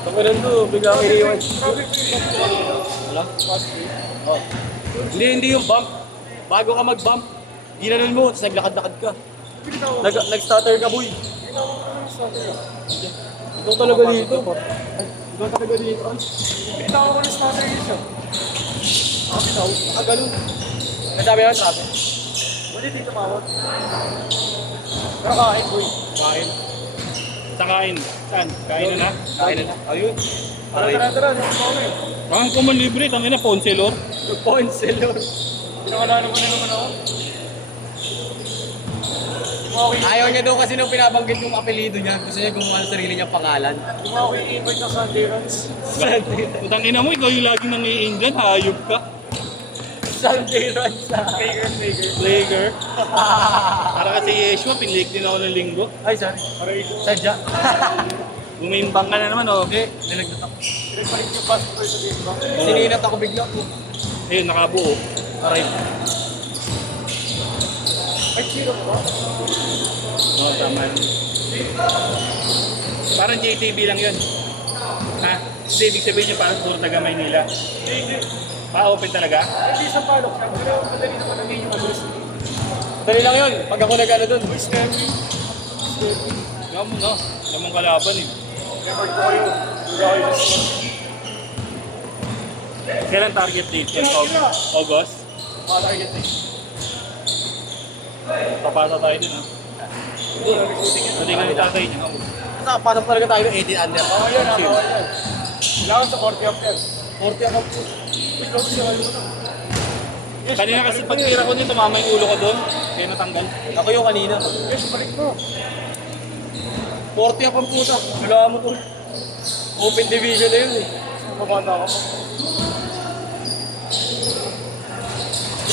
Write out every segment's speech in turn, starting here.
Pag ganun to, biglang iniwan. Wala? Oh. Hindi yung bump. Bago ka mag-bump, ginanon mo, tapos naglakad-lakad ka. Nag-stutter ka, boy. Ikaw talaga dito. Ikaw talaga dito. Bitaw ko na starter dito. Ikaw, ganun. Nasabi yan, sabi. Pwede dito mawag. Pero kain, boy. Kain. Sa kain. Saan? Kain na na? Kain na. Ayun. Tara. Ah, kung man libre, tangin na, Poncelor. Poncelor. Pinakalala mo na naman ako. Okay. Ayaw niya daw kasi nung pinabanggit yung apelido niya, gusto niya gumawa ng sarili niyang pangalan. Kung ako i-invite ng Sunday runs. Putang ina mo, ikaw yung laging nangiin dyan, hayop ka. Sunday runs na. Player. Para kasi Yeshua, pinlik din ako ng linggo. Ay, sorry. Sadya. Bumimbang ka na naman, oh. Okay, nilagdat ako. Pinagpalit yung passport sa Bimba. Sininat ako bigla po. Ayun, nakabuo. Aray. Ay, zero ba? Oo, tama yun. Parang JTB lang yun. Ha? Hindi, ibig sabihin niya parang puro taga Maynila. Hindi. Pa-open talaga? Hindi sa palok yan. Pero madali naman ang yung address. Dali lang yun, pag ako nag-ano dun. Boy, scary. Alam mo, no? Alam mong kalaban eh. Record ko kayo. Hindi ako yung Kailan target date yan? August? mga target eh. Papasa tayo din, ha? Pwede nga yung tatay niya. Nakapasok talaga tayo ng 18 under. Oo, yun. Nakawal yan. Kailangan sa 40 up yan. 40 ako po. Uy, bago siya kayo na. Kanina kasi pag tira ko dito, mama yung ulo ko doon. Kaya natanggal. Ako yung kanina. Yes, balik mo. 40 ako ang puta. Wala mo to. Open division na yun eh. Mabata ka pa.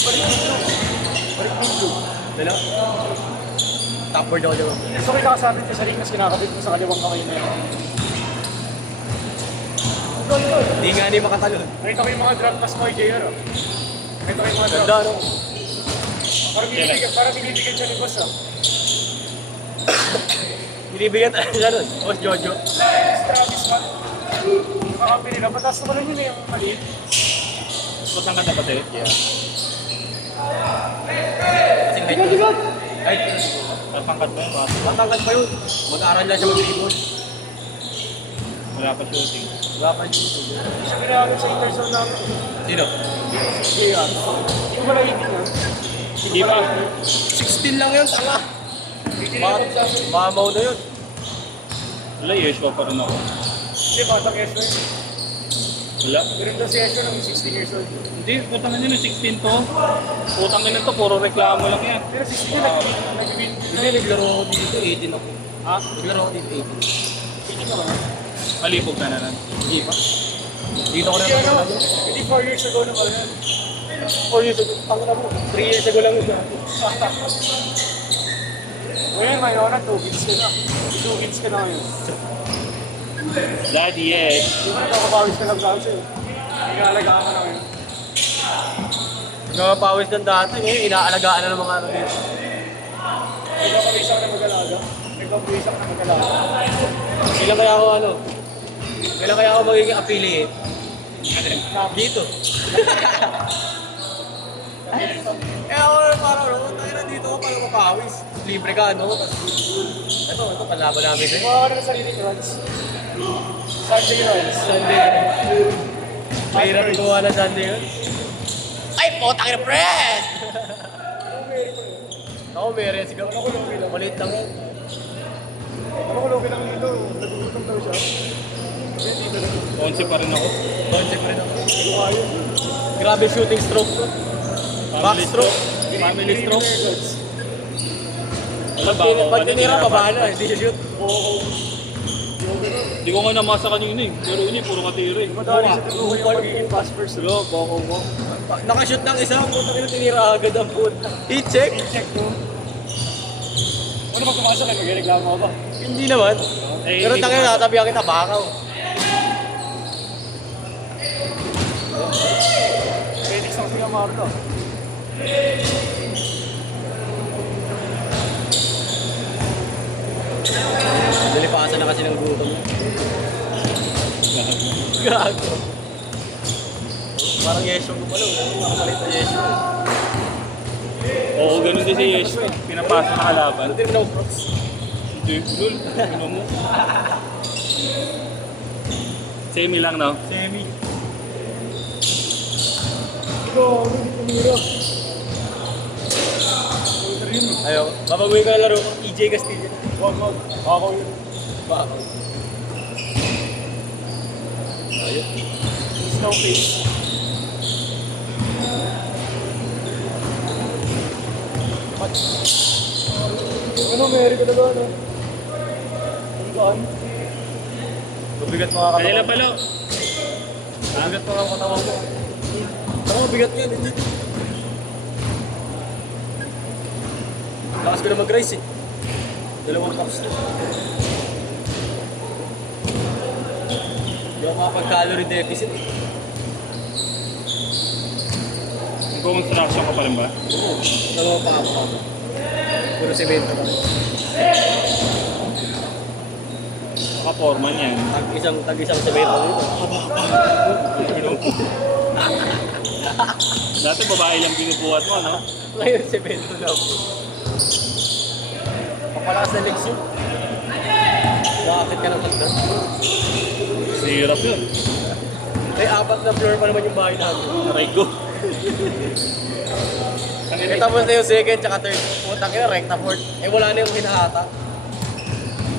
Balik mo. Balik mo. Dala. Top board ako dyan. So, kita ka sa atin sa ring mas kinakabit mo sa kaliwang kamay na yan. Hindi nga hindi makatalon. Nakita ko yung mga drop pass mo kay JR. Nakita ko yung mga drop. Ganda no? Parang binibigyan siya ni boss ah. Binibigyan talaga siya nun. Boss Jojo. Travis Scott. Yung kakampi nila. Pataas naman yun eh, yung maliit. Pusang ka dapat eh. Yeah. Kasing height. Height. Napangkat ba yun? Matangkad pa yun. Mag-aaral lang siya mag-rebound. Wala pa shooting. Wala pa yun. Siya ginagawa sa interzone namin. Sino? JR. Yung wala ibig na. Hindi pa. 16 lang yun, tanga. Tinilipot sa amin. Mamaw na yun. Wala, Yeshua pa rin ako. Hindi, batang Esho yun. Wala. Pero ito si Esho ng 16 years old. Hindi, putang nyo 16 to. Putang nyo to, puro reklamo lang yan. Pero 16 yun, nag-win. Hindi, naglaro ako dito 18 ako. Ha? Naglaro ako dito 18. Hindi ka ba? Malipog na naman. Hindi pa. Dito ko na Hindi ano, ako. hindi 4 years ago na pala yan. 4 years ago. Tanga mo. 3 years ago lang yun. Ngayon, mayroon na 2 wins ka na. 2 wins ka na ngayon. Daddy, yes. Hindi mo nakakapawis ka lang dahil sa'yo. Inaalagaan ka na ngayon. Nagpapawis ng dati. Ngayon, inaalagaan na ng mga ano dito. Nagpapawisa ka na mag-alaga. Nagpapawisa ka na mag-alaga. Kailan kaya ako ano? Kailan kaya ako magiging affiliate? Dito. Kaya ako parang ano, tayo na dito ka para mapawis. Libre ka, no? Ito, palaban namin. Mga ka na ng sarili ko, Rans. Sunday runs. Sunday. Mahirap gawa na Sunday yun. Ay, potang ina, press! Ako, meron siguro. Ano ko logi lang? Maliit lang yun. Ano ko logi lang dito? Nagugutom daw siya. Hindi ba lang? 11 pa rin ako. Concept pa rin ako. Hindi ko kaya. Grabe shooting stroke ko. Family Backstroke. Family stroke. Wala, Pag tinira, baba na. Hindi siya shoot. Oo. Hindi ko nga namasa kanina eh. Pero ini, puro katira eh. Madali sa tuloy yung magiging pass first. Wala, bako mo. Nakashoot ng isa, puta ka tinira agad ang puta. I-check. I-check mo. Ano ba kumasa kayo? Magreklamo ka ba? Hindi naman. Eh, Pero hindi tangin ko- na, tatabihan kita, bakaw. Phoenix ang siya Marco. kasi ng gutom. Gago. Parang Yeshua ko pala. Parang malit na Yeshua. Oo, ganun din si Yeshua eh. Pinapasa na kalaban. Ano din mo na props? Hindi, lul. Ano mo? Semi lang, no? Semi. Ito, tumira. Ayaw. Babaguhin ko na laro ko. EJ Castillo. Wag. Ako yun. Bako. Ayun. Snow face. Ano, Mary ko na ba, ano? Ano ba? Mabigat mga katawan. Kanila palo. Mabigat mga katawan ko. Ako, mabigat yan. Hindi. Lakas ko na mag-rise eh. 2 packs na. Hindi ako makapag-calorie deficit eh. Construction ka pa rin ba? Oo. 2 pa ako. Puro semento pa. Naka-foreman yan. Tag-isang semento dito. Dati babae lang binubuhat mo, no? Ngayon semento daw. Papalakas na legs yun. Bakit ka ng hagdan? Sirap yun. May 4 na floor pa naman yung bahay namin. Aray ko. Eh tapos na yung second tsaka third. Putang ina, recta fourth. Eh wala na yung hinahata.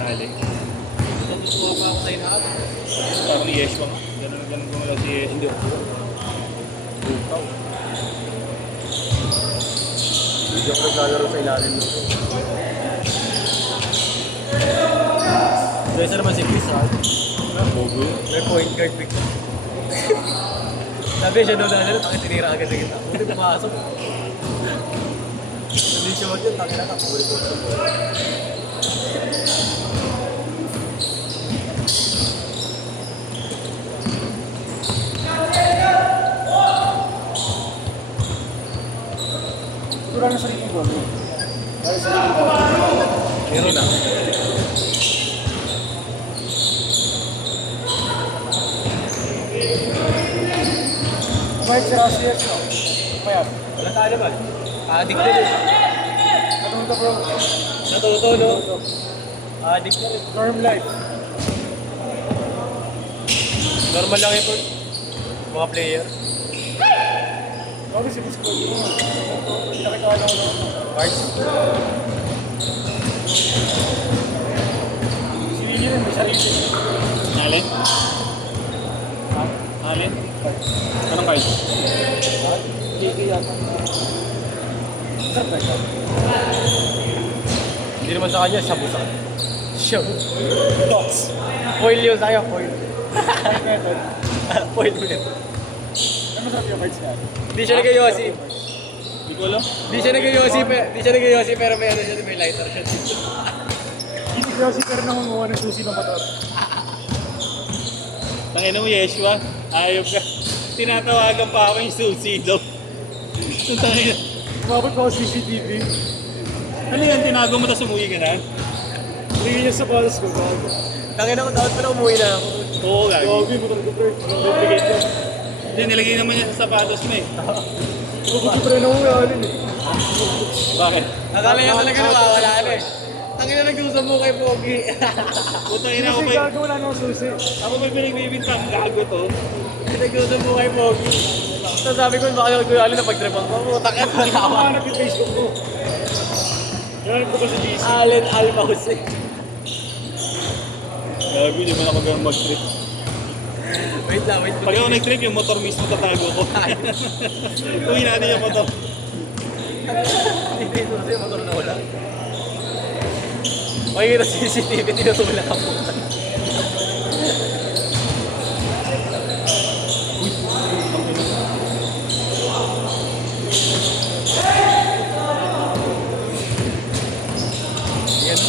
Dali. Natutuwa pa ako sa hinahata. Parang Yeshua nga. Ganun gumala si Yeshua. Hindi ako. Butaw. Hindi ako naglalaro sa ilalim mo. So isa naman si Chris ha. Bogo. May point guard picture. Sabi siya daw na takit tinira agad sa kita. Hindi pumasok. Hindi siya mag yun, takit na kapuli ko. Ito lang sa sarili ko, ano? Dahil sa sarili ko. Meron na. Kumain si Rasias, no? Kumain. Wala tayo naman. Addict na rin. Ano ito, bro? Natuto, no? Addict na rin. Norm life. Normal lang ito. Mga player. Ano si Bisco? Nakikala ko na. Cards. Si Willie rin, may sarili. Alin? Alin? Anong card? Hindi yata. Sarap na siya. Hindi naman sa kanya, shabu sa kanya. Shabu. Dots. Foil yun sa'yo, foil. Method. Foil yun. Ano masarap yung cards niya? Hindi siya nag-yossi. Hindi ko alam. Hindi siya nag-yossi pero may ano siya, may lighter siya. Hindi siya si Karen na kumuha ng susi ng patot. Tangina mo, Yeshua. Ayop ka. Tinatawagan pa ako yung susi daw. Tangina. Umabot pa ako sa CCTV. Ano yan? Tinago mo tapos umuwi ka na? Tingin niya sa balls ko, bago. Tangin ako, dapat pala umuwi na ako. Oo, gagi. Bago yung motor ko, bro. Duplicate ko. Hindi, nilagay naman niya sa sapatos mo eh. Mabuti pa rin ako alin eh. Bakit? Akala niya talaga nawawala na eh. Tangin na nag-usap mo kay Pogi. Putang ina ako Kasi may... gago wala na akong susi. Ako may binigbibintang gago to. Nag-usap mo kay Pogi. So sabi ko, baka yung Kuya Alin na pag-tripan ko. Putak yan, wala ako. Nakahanap yung Facebook ko. Yan ko pa sa GC. Allen Almaus eh. Gago, hindi mo na ako ganun mag-trip. Wait lang. Pag ako nag-trip, yung motor mismo tatago ko. Uwi natin yung motor. Hindi ito kasi motor na wala. Makikita sa CCTV, tinutulak ako. Yan.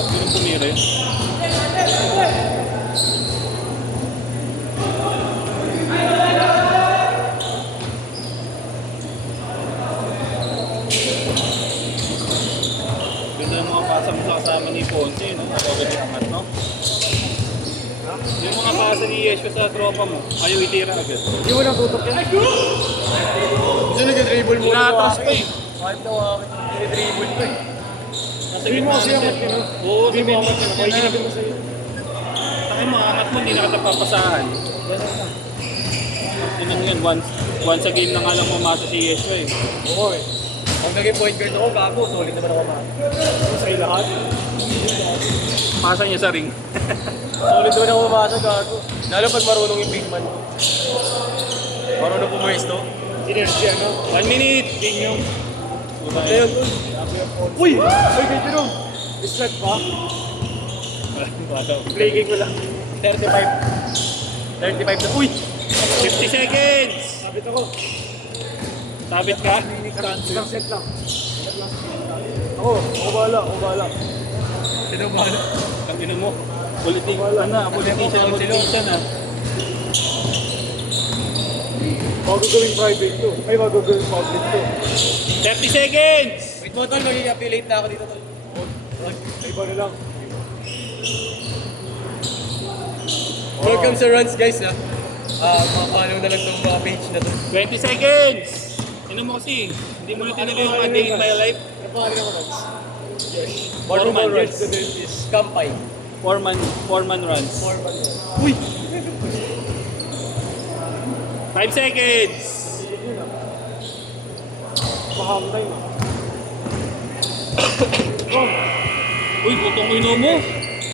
Bakit yung tumira yun? no? Yung mga pasa ni Yeshua sa tropa mo, ayaw itira agad. Hindi mo nang tutok yan. Gusto nag-dribble mo. Tinatas ko eh. Kahit na wakin. Nag-dribble ko eh. Nasa Hindi mo gitna kasi na angat siya. yun. Oo, Hindi mo sabihin angat yun. Kaya ginabi mo sa'yo. Sabi mo, angat mo, hindi na kita papasahan. Tinan yan, once a game na nga lang mamasa si Yeshua eh. Oo eh. Pag naging point guard ako, gago, solid naman ako man. Sa'yo lahat. Pasa niya sa ring. Solid naman ako mamasa, gago. Lalo pag marunong yung big man. Marunong pumesto. Synergy ano. 1 minute, game yung. Ano yun? Uy! Uy, kay Jerome! Dislike pa? Play game ko lang. 35. 35 na. Uy! 50 seconds! Sabit ako. Sabit ka? Isang set lang. Ako bahala. Sino ba? Tangina mo. Politician na. Bago gawing private to. Ay, bago gawing public to. 30 seconds! Wait mo, tol. Magiging affiliate na ako dito, tol. Iba na lang. Welcome sa Runs, guys, ha. Makapalaw na lang itong mga page na to. 20 seconds! Ano mo kasi? Hindi mo na tinigay yung A Day in My Life. Ano pangalan ako Rans? Foreman Runs. runs. Kampay. Foreman runs. Uy! 5 seconds! Maham time. Uy, putong ino mo!